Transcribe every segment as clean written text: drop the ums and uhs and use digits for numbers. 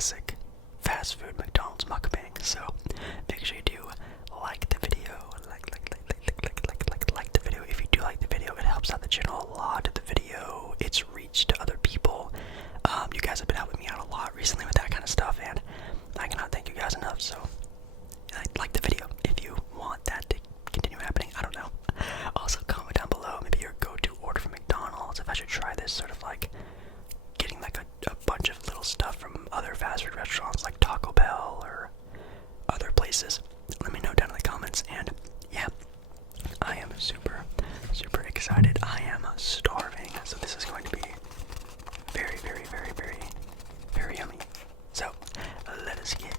classic fast food McDonald's mukbang. So make sure you do like the video, like the video. If you do like the video, it helps out the channel a lot. The video, its reach to other people. You guys have been helping me out a lot recently with that kind of stuff, and I cannot thank you guys enough. So like the video if you want that to continue happening. I don't know. Also comment down below maybe your go-to order from McDonald's, if I should try this sort of like getting like a bunch of little stuff from other fast food restaurants like Taco Bell or other places. Let me know down in the comments. And yeah, I am super excited. I am starving, so this is going to be very yummy. So let us get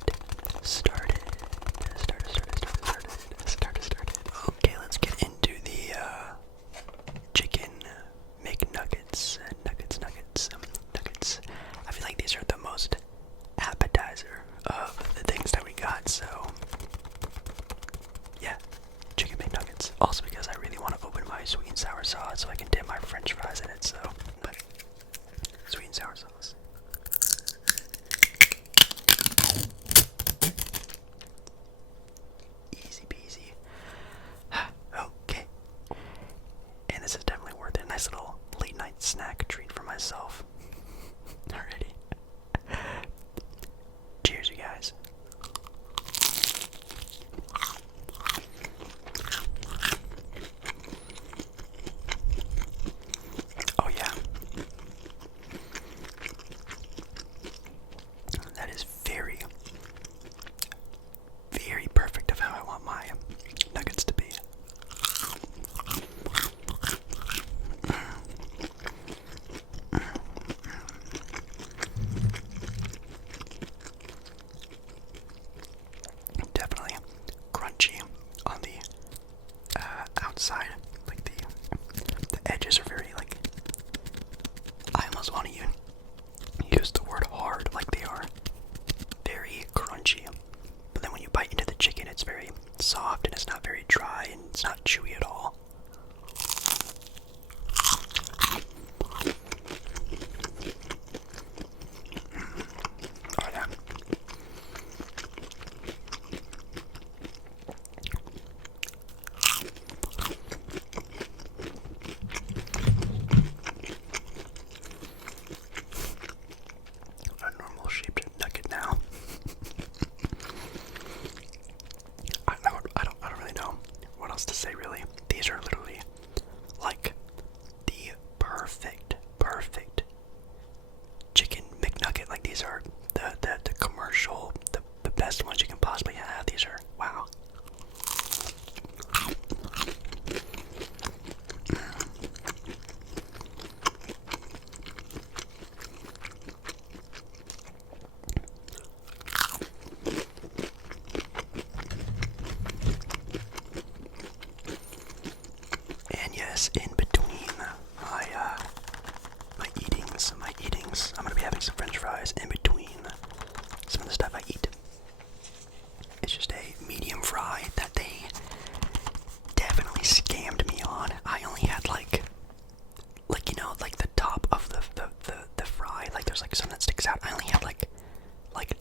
started. Okay, let's get into the chicken McNuggets. Nuggets. I feel like these are the most appetizer of the things that we got, so yeah, chicken McNuggets. Also because I really want to open my sweet and sour sauce so I can dip my french fries in it, so sweet and sour sauce. Easy peasy. Okay. And this is definitely worth it. Nice little late night snack treat for myself. Alrighty. Cheers, you guys. Oh yeah. That is very perfect of how I want my nuggets to be. Definitely crunchy on the outside, like the edges are very like, I almost want to even use the word hard, like they are very crunchy. But then when you bite into the chicken, it's very soft and it's not very dry and it's not chewy at all. Oh yeah. A normal shaped nugget now. I don't really know what else to say really. These are literally like the perfect chicken McNugget. Like these are the commercial, the best ones you can possibly have. These are wow. And yes, in between my eatings, I'm gonna be having some French fries in between some of the stuff I eat. It's just a medium fry that they definitely scammed me on. I only had like you know, like the top of the fry, like there's like some that sticks out. I only had like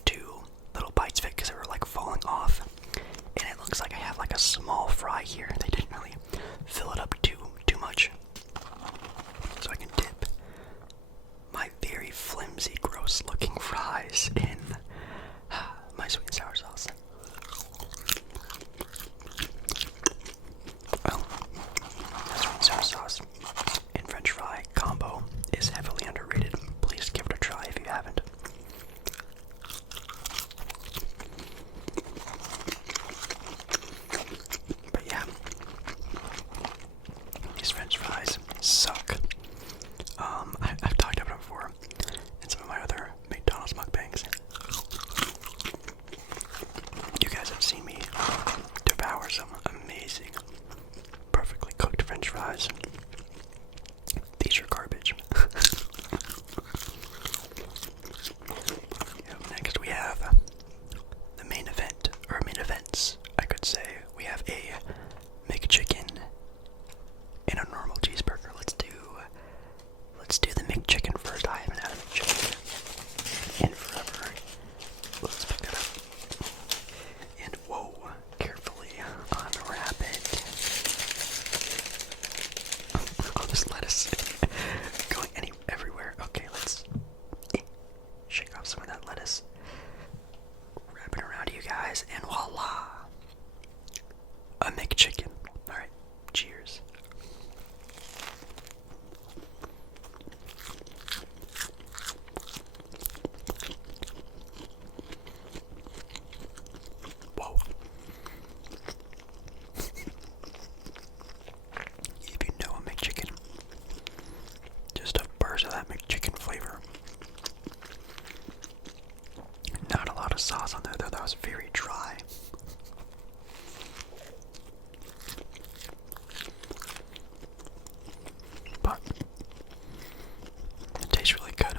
two little bites of it because they were like falling off. And it looks like I have like a small fry here. They didn't really fill it up too much. So I can dip my very flimsy, gross looking fries in my sweet and sour sauce. Well, sweet and sour sauce and French fry combo is heavily underrated. Please give it a try if you haven't. But yeah, these French fries suck. I've talked about it before in some of my other McDonald's mukbangs. sauce on there though. That was very dry. But it tastes really good.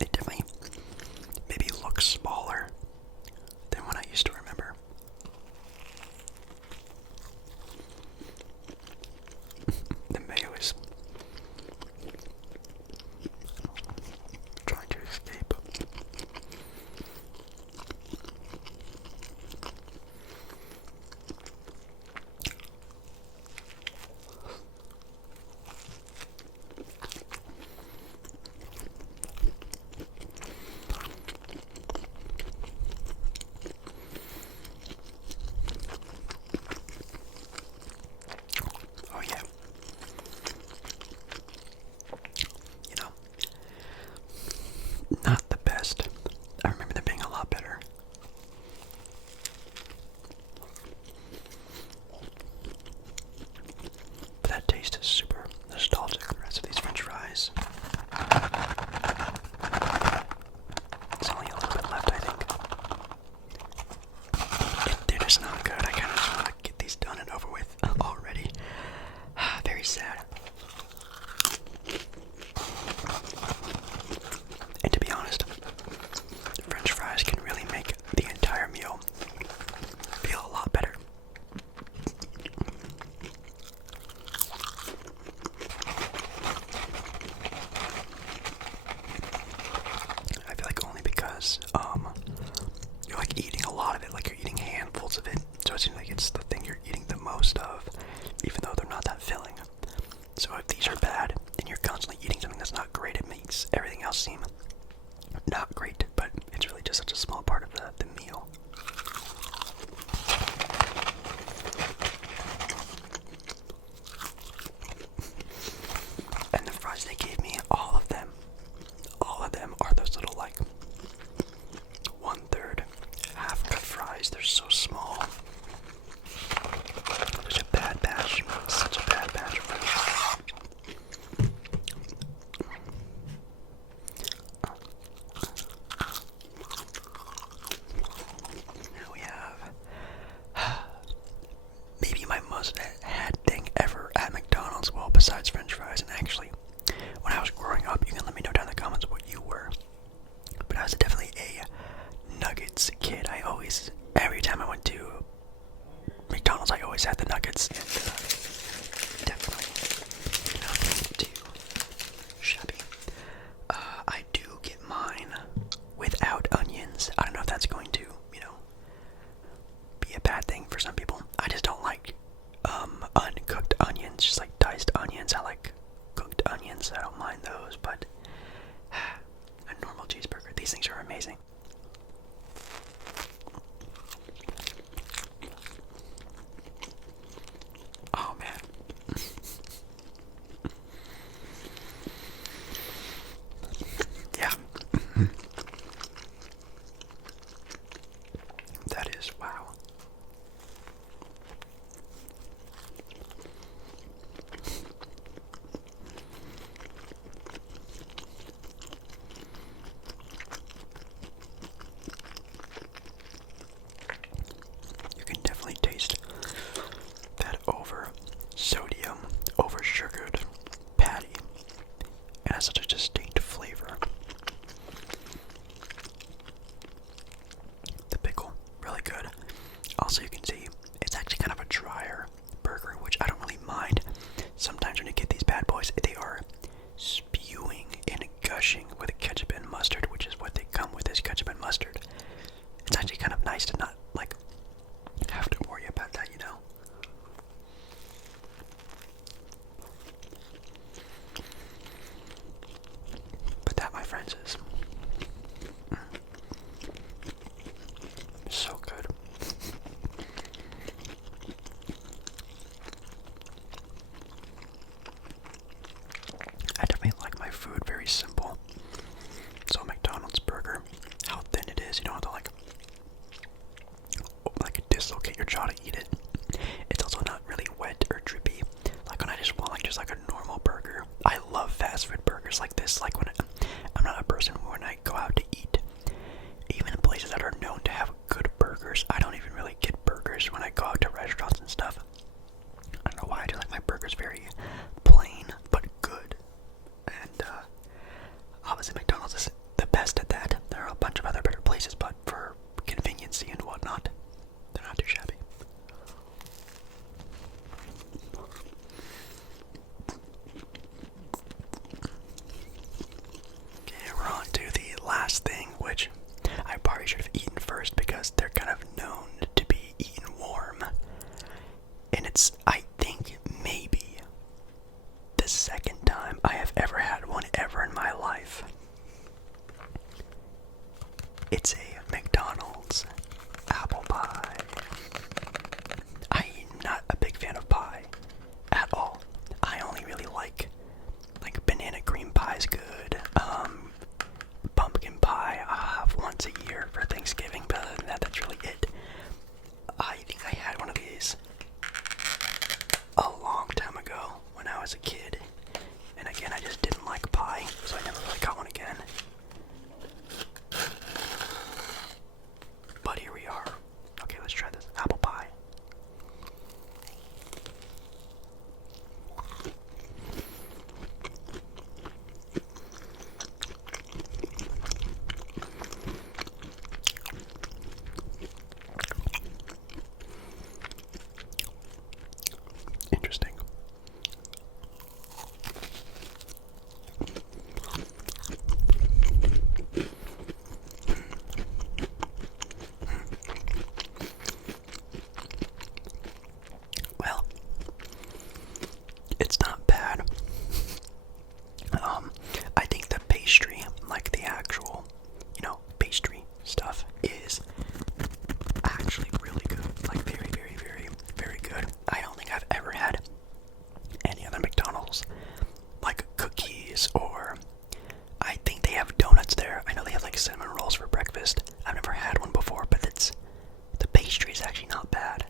It definitely maybe looks smaller than what I used to remember. The mayo is trying to escape. Oh yeah. You know, not the best. I remember them being a lot better. But that taste is super nostalgic. The rest of these French fries. There's only a little bit left, I think. They're just not good. I kind of just want to get these done and over with already. Very sad. And to be honest, French fries can really make the entire meal feel a lot better. I feel like only because you're like eating a lot of it, like you're eating handfuls of it, so it seems like it's the thing you're eating the most of, even though they're not that filling. So if these are bad and you're constantly eating something that's not great, it makes everything else seem not great, but it's really just such a small part of the meal. And the fries they gave me, all of them are those little like 1/3 half cut fries. They're so small. Such a bad batch. Such a bad batch of fries. Now we have maybe my most had thing ever at McDonald's, well, besides French fries. And actually, when I was growing up, you can let me know down in the comments what you were. But I was definitely a nuggets kid. Every time I went to McDonald's, I always had the nuggets. And definitely not too shabby. I do get mine without onions. I don't know if that's going to, be a bad thing for some people. I just don't like uncooked onions, just like diced onions. I like cooked onions. I don't mind those, but a normal cheeseburger. These things are amazing. Oh man. Yeah. That is wow. You can definitely taste that over sodium, over sugared patty. It has such a distinct flavor. The pickle, really good. Also, you can see it's actually kind of a drier burger, which I don't really mind. Sometimes when you get these bad boys, they are spewing and gushing with ketchup and mustard, which is what they come with, is ketchup and mustard. It's actually kind of nice to not, like, have to worry about that, But that, my friends, is so good. I definitely like my food very simple. So McDonald's burger, how thin it is, you don't have to like get your jaw to eat it. It's also not really wet or drippy. Like when I just want like just like a normal burger. I love fast food burgers like this. Like when I'm not a person who when I go out to eat, even in places that are known to have good burgers, I don't even really get burgers when I go out to restaurants and stuff. I don't know why. I do like my burgers very plain but good. And obviously McDonald's is the best at that. There are a bunch of other better places, but for conveniency and whatnot, they're not too shabby. Okay, we're on to the last thing, which I probably should have eaten first because they're kind of known to be eaten warm. And it's, I think, maybe the second time I have ever had one ever in my life. It's a McDonald's apple pie. I'm not a big fan of pie at all. I only really like banana cream pie is good. Pumpkin pie I have once a year for Thanksgiving, but other than that, that's really it. I think I had one of these a long time ago when I was a kid, and again, I just didn't like pie, so I never really got one again. But here we are. Okay, let's try this apple pie. Interesting. Well, it's not bad. I think the pastry, like the actual, pastry stuff, is actually really good. Like very, very, very, very good. I don't think I've ever had any other McDonald's like cookies, or I think they have donuts there. I know they have like cinnamon rolls for breakfast. I've never had one before, but the pastry is actually not bad.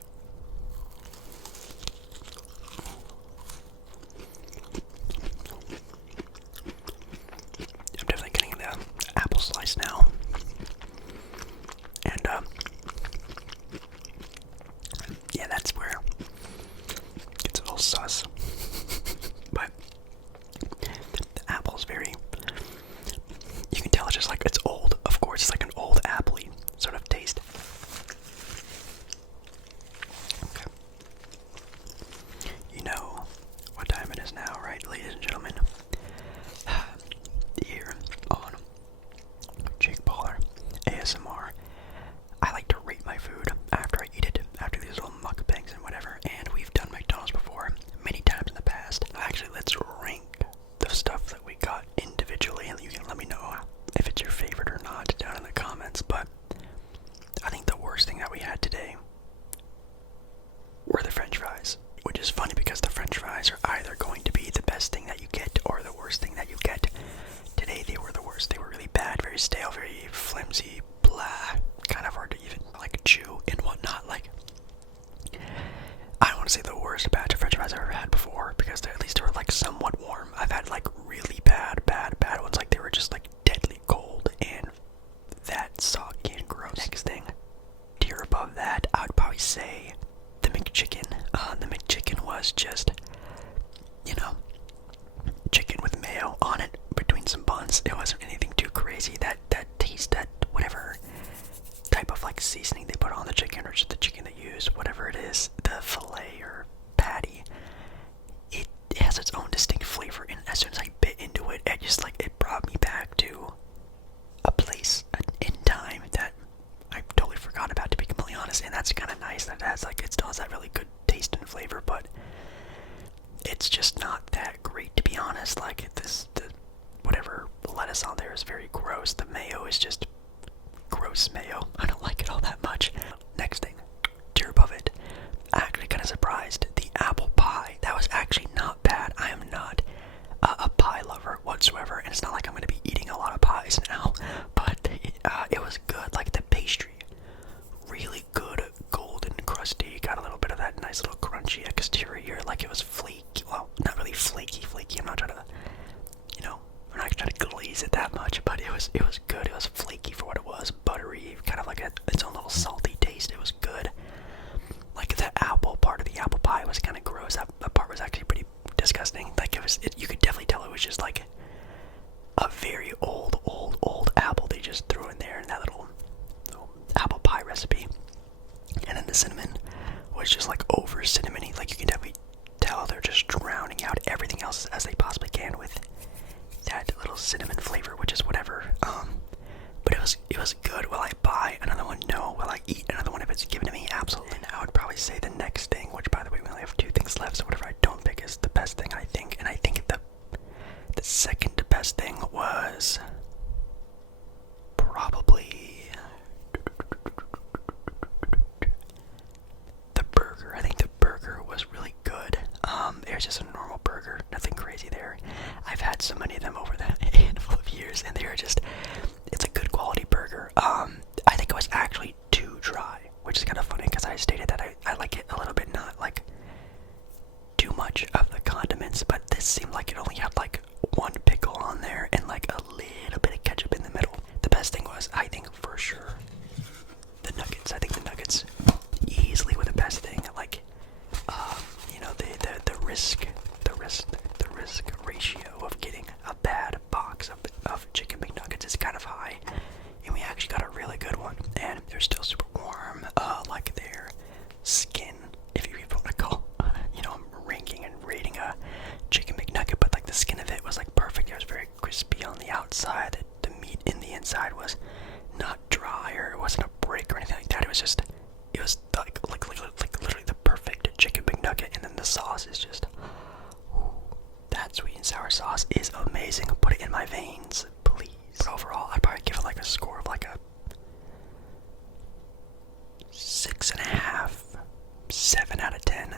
I'm definitely getting the apple slice now. And yeah, that's where it gets a little sus. But the apple's very, you can tell it's just like, it's old. Of course, it's like an old apple-y sort of taste. Okay. You know what time it is now, right, ladies and gentlemen? Here on Jake Baller ASMR, I like to rate my food after I eat it, after these little mukbangs and whatever, and we've done McDonald's before many times in the past. Actually, let's rank the stuff that we got individually, and you can let me know if it's your favorite or not down in the comments. But I think the worst thing that we had today were the french fries, which is funny because the french fries are either going to be the best thing that you get or the worst thing that you get. Today they were the worst. They were really bad, very stale, very flimsy, blah, kind of hard to even like chew and whatnot. Like, I don't want to say the worst batch of french fries I've ever had before, because at least they were like somewhat warm. I've had like really bad ones, like they were just like deadly cold and that soggy and gross. Next thing, tier above that, I would probably say the McChicken. The McChicken was just, chicken with mayo on it between some buns. It wasn't anything too crazy. That taste, that whatever type of like seasoning they put on the chicken, or just the chicken they use, whatever it is, the fillet or patty, it has its own distinct flavor. And as soon as I bit into it, it brought me back to a place in time that I totally forgot about, to be completely honest. And that's kind of nice that it still has that really good taste and flavor, but it's just not that great, to be honest. Like the whatever lettuce on there is very gross. The mayo is just gross mayo. I don't like it all that much. Next thing, tier above it, actually kind of surprised, the apple pie. That was actually not bad. I am not a pie lover whatsoever, and it's not like I'm going to be eating a lot of pies now, but it was good. Like the pastry, really good golden crusty it was good. It was flaky for what it was, buttery, kind of like its own little salty taste. It was good. Like the apple part of the apple pie was kind of gross. That part was actually pretty disgusting. Like you could definitely tell it was just like a very old apple they just threw in there in that little apple pie recipe. And then the cinnamon was just like over cinnamony. Like you can definitely tell they're just drowning out everything else as they possibly can with that little cinnamon flavor, which is whatever. But it was good. Will I buy another one? No. Will I eat another one if it's given to me? Absolutely. And I would probably say the next thing, which by the way we only have 2 things left, so whatever I don't pick is the best thing, I think. And I think the second best thing was probably the burger. I think the burger was really good. It was just a normal burger, nothing crazy there. I've had so many of them over the handful of years, and they were just, it's a good quality burger. I think it was actually too dry, which is kind of funny because I stated that I like it a little bit, not like too much of the condiments, but this seemed like it only had like 1 pickle on there and like a little bit of ketchup in the middle. The best thing was, I think for sure, the nuggets. I think the nuggets easily were the best thing. Like, you know, the risk ratio of getting a bad box of chicken McNuggets is kind of high, and we actually got a really good one, and they're still super warm. Like their skin, if you want to call, you know, I'm ranking and rating a chicken McNugget, but like the skin of it was like perfect. It was very crispy on the outside. The meat in the inside was not dry, or it wasn't a break or anything like that. It was like literally the perfect chicken McNugget, and then the sauce is just, that sweet and sour sauce is amazing. Put it in my veins, please. But overall, I'd probably give it like a score of like a 6.5, 7 out of 10.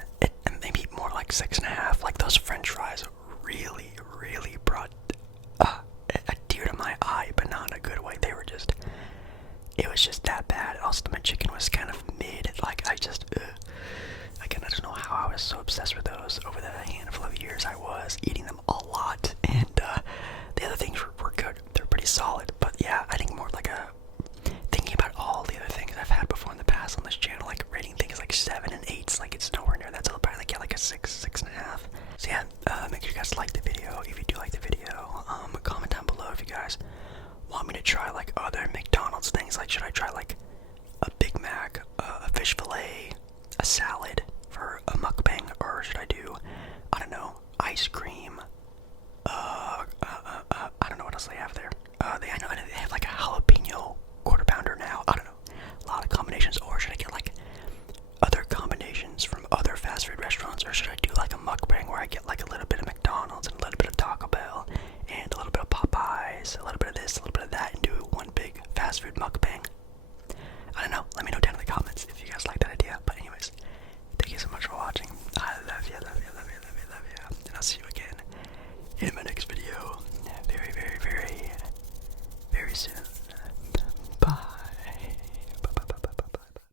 Maybe more like 6.5. Like those French fries really brought a tear to my eye, but not in a good way. It was just that bad. Also, the McChicken was kind